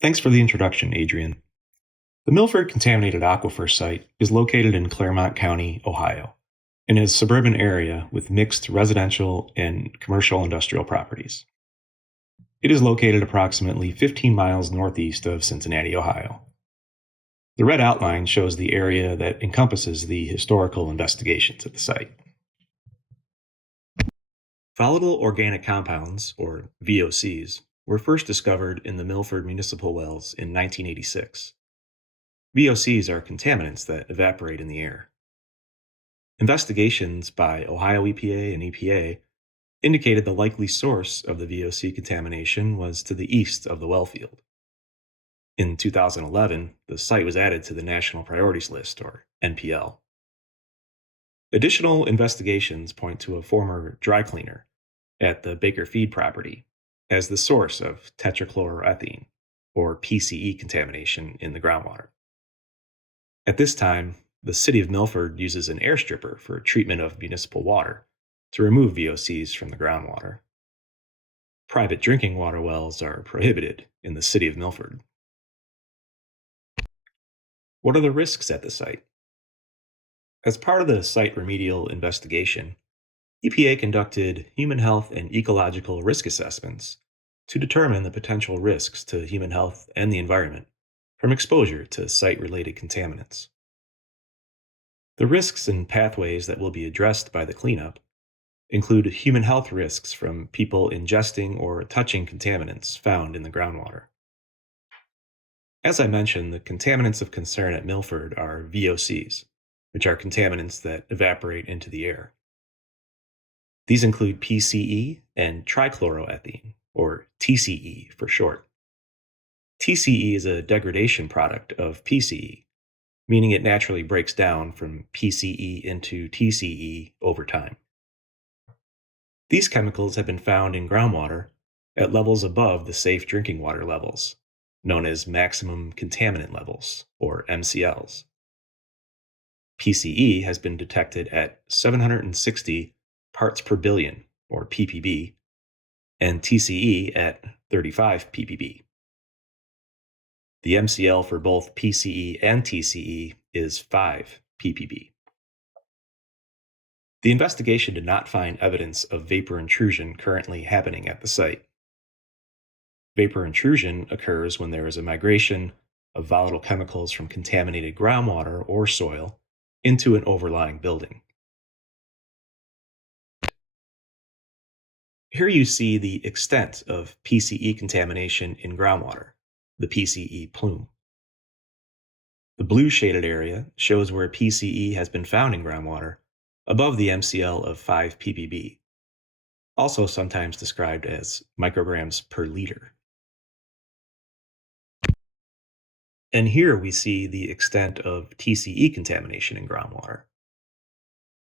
Thanks for the introduction, Adrian. The Milford Contaminated Aquifer site is located in Claremont County, Ohio, in a suburban area with mixed residential and commercial industrial properties. It is located approximately 15 miles northeast of Cincinnati, Ohio. The red outline shows the area that encompasses the historical investigations at the site. Volatile organic compounds, or VOCs, were first discovered in the Milford municipal wells in 1986. VOCs are contaminants that evaporate in the air. Investigations by Ohio EPA and EPA indicated the likely source of the VOC contamination was to the east of the well field. In 2011, the site was added to the National Priorities List, or NPL. Additional investigations point to a former dry cleaner at the Baker Feed property as the source of tetrachloroethene, or PCE, contamination in the groundwater. At this time, the city of Milford uses an air stripper for treatment of municipal water to remove VOCs from the groundwater. Private drinking water wells are prohibited in the city of Milford. What are the risks at the site? As part of the site remedial investigation, EPA conducted human health and ecological risk assessments to determine the potential risks to human health and the environment from exposure to site-related contaminants. The risks and pathways that will be addressed by the cleanup include human health risks from people ingesting or touching contaminants found in the groundwater. As I mentioned, the contaminants of concern at Milford are VOCs, which are contaminants that evaporate into the air. These include PCE and trichloroethene, or TCE for short. TCE is a degradation product of PCE, meaning it naturally breaks down from PCE into TCE over time. These chemicals have been found in groundwater at levels above the safe drinking water levels, known as maximum contaminant levels, or MCLs. PCE has been detected at 760 parts per billion, or ppb, and TCE at 35 ppb. The MCL for both PCE and TCE is 5 ppb. The investigation did not find evidence of vapor intrusion currently happening at the site. Vapor intrusion occurs when there is a migration of volatile chemicals from contaminated groundwater or soil into an overlying building. Here you see the extent of PCE contamination in groundwater, the PCE plume. The blue shaded area shows where PCE has been found in groundwater above the MCL of 5 ppb, also sometimes described as micrograms per liter. And here we see the extent of TCE contamination in groundwater.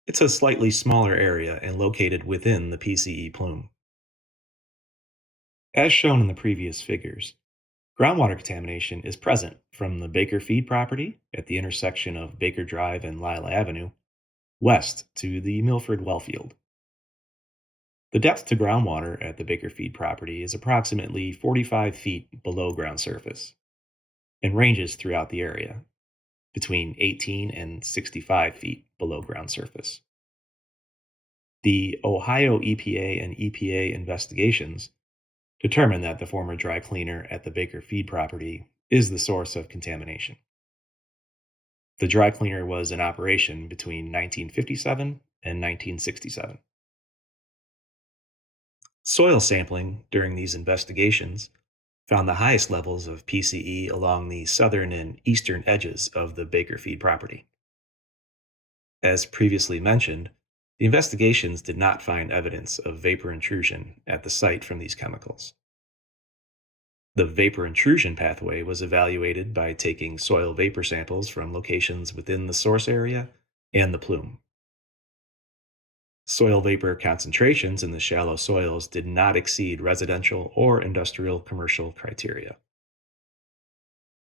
It's a slightly smaller area and located within the PCE plume. As shown in the previous figures, groundwater contamination is present from the Baker Feed property at the intersection of Baker Drive and Lila Avenue, west to the Milford Wellfield. The depth to groundwater at the Baker Feed property is approximately 45 feet below ground surface and ranges throughout the area, between 18 and 65 feet below ground surface. The Ohio EPA and EPA investigations determined that the former dry cleaner at the Baker Feed property is the source of contamination. The dry cleaner was in operation between 1957 and 1967. Soil sampling during these investigations found the highest levels of PCE along the southern and eastern edges of the Baker Feed property. As previously mentioned, the investigations did not find evidence of vapor intrusion at the site from these chemicals. The vapor intrusion pathway was evaluated by taking soil vapor samples from locations within the source area and the plume. Soil vapor concentrations in the shallow soils did not exceed residential or industrial commercial criteria.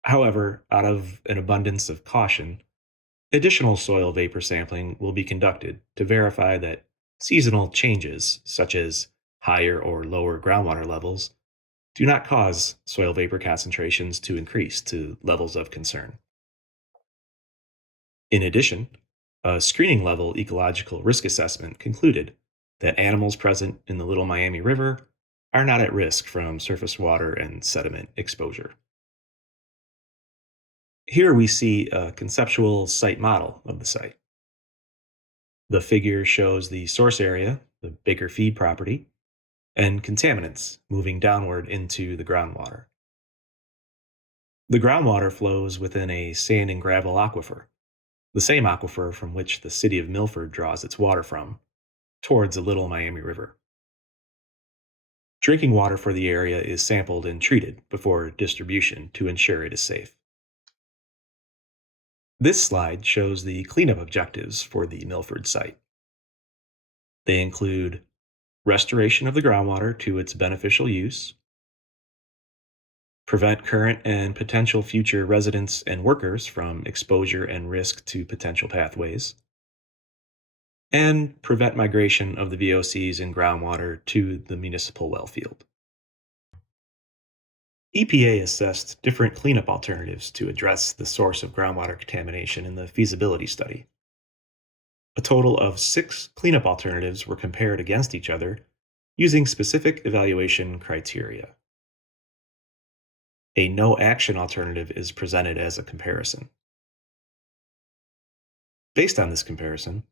However, out of an abundance of caution, additional soil vapor sampling will be conducted to verify that seasonal changes, such as higher or lower groundwater levels, do not cause soil vapor concentrations to increase to levels of concern. In addition, a screening level ecological risk assessment concluded that animals present in the Little Miami River are not at risk from surface water and sediment exposure. Here we see a conceptual site model of the site. The figure shows the source area, the Baker feed property, and contaminants moving downward into the groundwater. The groundwater flows within a sand and gravel aquifer, the same aquifer from which the city of Milford draws its water from, towards the Little Miami River. Drinking water for the area is sampled and treated before distribution to ensure it is safe. This slide shows the cleanup objectives for the Milford site. They include restoration of the groundwater to its beneficial use, prevent current and potential future residents and workers from exposure and risk to potential pathways, and prevent migration of the VOCs and groundwater to the municipal well field. EPA assessed different cleanup alternatives to address the source of groundwater contamination in the feasibility study. A total of 6 cleanup alternatives were compared against each other using specific evaluation criteria. A no-action alternative is presented as a comparison. Based on this comparison,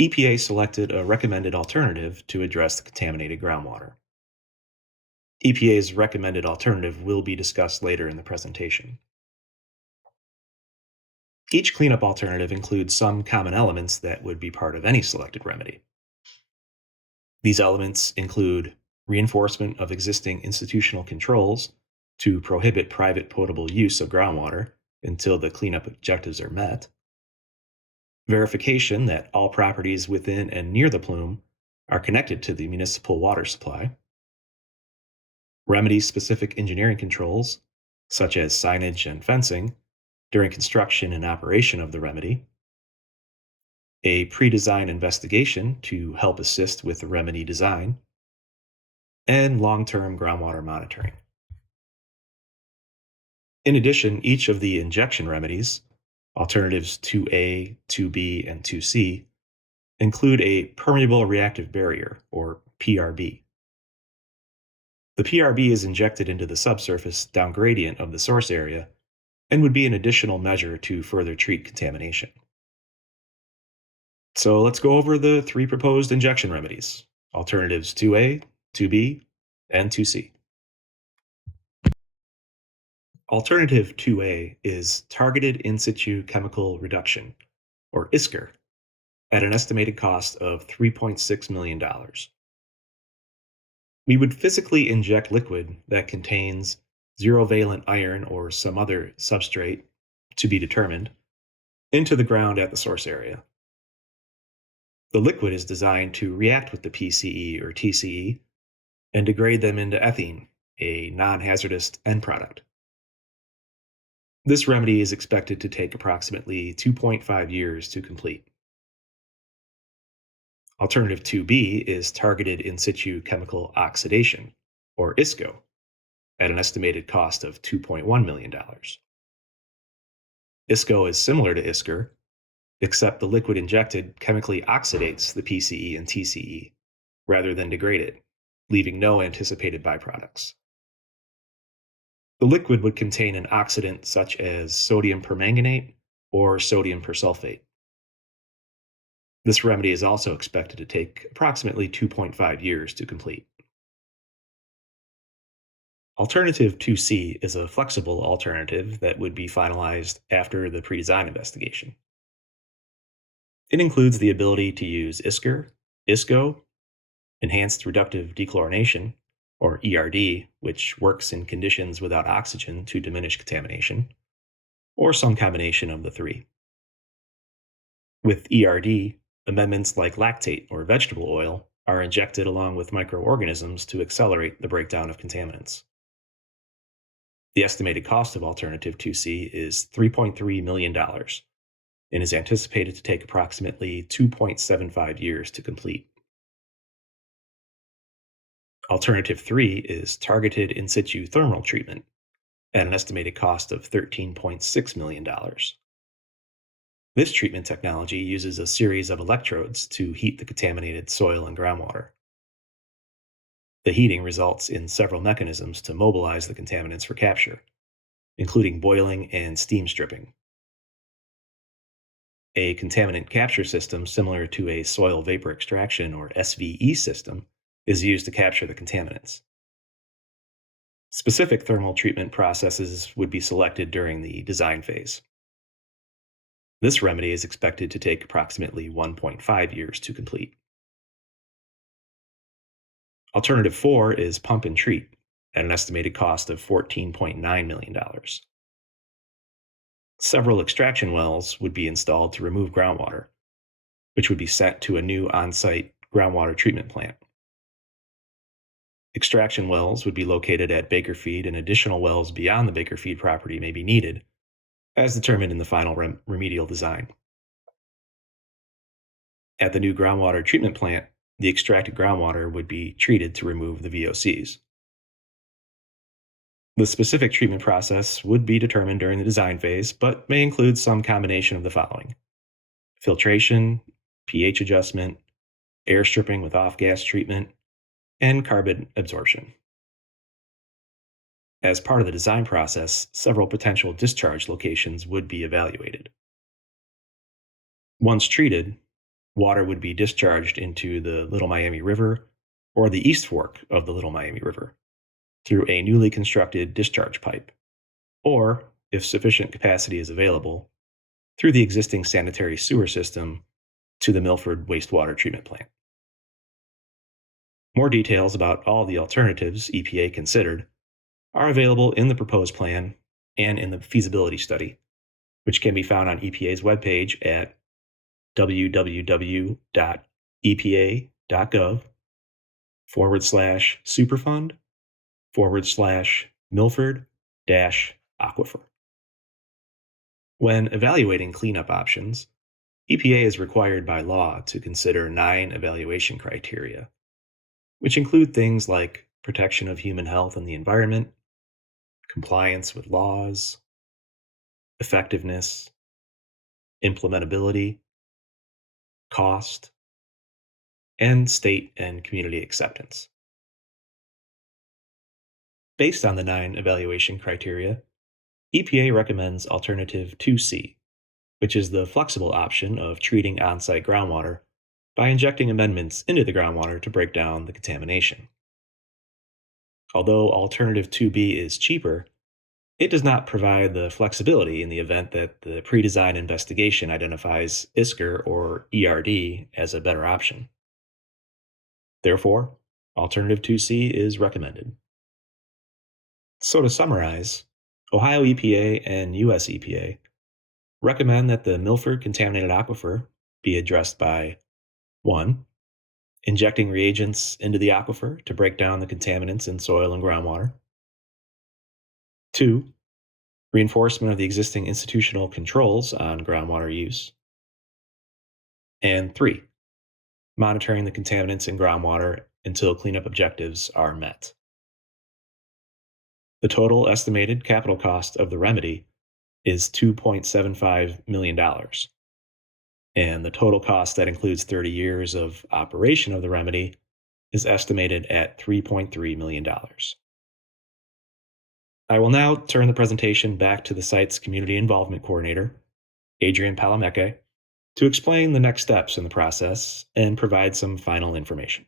EPA selected a recommended alternative to address the contaminated groundwater. EPA's recommended alternative will be discussed later in the presentation. Each cleanup alternative includes some common elements that would be part of any selected remedy. These elements include reinforcement of existing institutional controls to prohibit private potable use of groundwater until the cleanup objectives are met, verification that all properties within and near the plume are connected to the municipal water supply, remedy-specific engineering controls, such as signage and fencing, during construction and operation of the remedy, a pre-design investigation to help assist with the remedy design, and long-term groundwater monitoring. In addition, each of the injection remedies, alternatives 2A, 2B, and 2C, include a permeable reactive barrier, or PRB. The PRB is injected into the subsurface downgradient of the source area and would be an additional measure to further treat contamination. So let's go over the 3 proposed injection remedies, alternatives 2A, 2B, and 2C. Alternative 2A is Targeted In Situ Chemical Reduction, or ISCR, at an estimated cost of $3.6 million. We would physically inject liquid that contains zero-valent iron or some other substrate to be determined into the ground at the source area. The liquid is designed to react with the PCE or TCE and degrade them into ethene, a non-hazardous end product. This remedy is expected to take approximately 2.5 years to complete. Alternative 2B is Targeted In Situ Chemical Oxidation, or ISCO, at an estimated cost of $2.1 million. ISCO is similar to ISCR, except the liquid injected chemically oxidates the PCE and TCE rather than degrade it, leaving no anticipated byproducts. The liquid would contain an oxidant such as sodium permanganate or sodium persulfate. This remedy is also expected to take approximately 2.5 years to complete. Alternative 2C is a flexible alternative that would be finalized after the pre-design investigation. It includes the ability to use ISCR, ISCO, enhanced reductive dechlorination, or ERD, which works in conditions without oxygen to diminish contamination, or some combination of the 3. With ERD, amendments like lactate or vegetable oil are injected along with microorganisms to accelerate the breakdown of contaminants. The estimated cost of Alternative 2C is $3.3 million and is anticipated to take approximately 2.75 years to complete. Alternative 3 is targeted in situ thermal treatment at an estimated cost of $13.6 million. This treatment technology uses a series of electrodes to heat the contaminated soil and groundwater. The heating results in several mechanisms to mobilize the contaminants for capture, including boiling and steam stripping. A contaminant capture system similar to a soil vapor extraction or SVE system is used to capture the contaminants. Specific thermal treatment processes would be selected during the design phase. This remedy is expected to take approximately 1.5 years to complete. Alternative 4 is pump and treat at an estimated cost of $14.9 million. Several extraction wells would be installed to remove groundwater, which would be sent to a new on-site groundwater treatment plant. Extraction wells would be located at Baker Feed, and additional wells beyond the Baker Feed property may be needed, as determined in the final remedial design. At the new groundwater treatment plant, the extracted groundwater would be treated to remove the VOCs. The specific treatment process would be determined during the design phase, but may include some combination of the following: filtration, pH adjustment, air stripping with off-gas treatment, and carbon absorption. As part of the design process, several potential discharge locations would be evaluated. Once treated, water would be discharged into the Little Miami River or the East Fork of the Little Miami River through a newly constructed discharge pipe, or, if sufficient capacity is available, through the existing sanitary sewer system to the Milford wastewater treatment plant. More details about all the alternatives EPA considered are available in the proposed plan and in the feasibility study, which can be found on EPA's webpage at www.epa.gov/superfund/Milford-Aquifer. When evaluating cleanup options, EPA is required by law to consider 9 evaluation criteria, which include things like protection of human health and the environment, compliance with laws, effectiveness, implementability, cost, and state and community acceptance. Based on the 9 evaluation criteria, EPA recommends Alternative 2C, which is the flexible option of treating on-site groundwater by injecting amendments into the groundwater to break down the contamination. Although Alternative 2B is cheaper, it does not provide the flexibility in the event that the pre-design investigation identifies ISCR or ERD as a better option. Therefore, Alternative 2C is recommended. So to summarize, Ohio EPA and US EPA recommend that the Milford Contaminated Aquifer be addressed by 1. Injecting reagents into the aquifer to break down the contaminants in soil and groundwater. 2. Reinforcement of the existing institutional controls on groundwater use. And 3. Monitoring the contaminants in groundwater until cleanup objectives are met. The total estimated capital cost of the remedy is $2.75 million. And the total cost that includes 30 years of operation of the remedy is estimated at $3.3 million. I will now turn the presentation back to the site's Community Involvement Coordinator, Adrian Palameke, to explain the next steps in the process and provide some final information.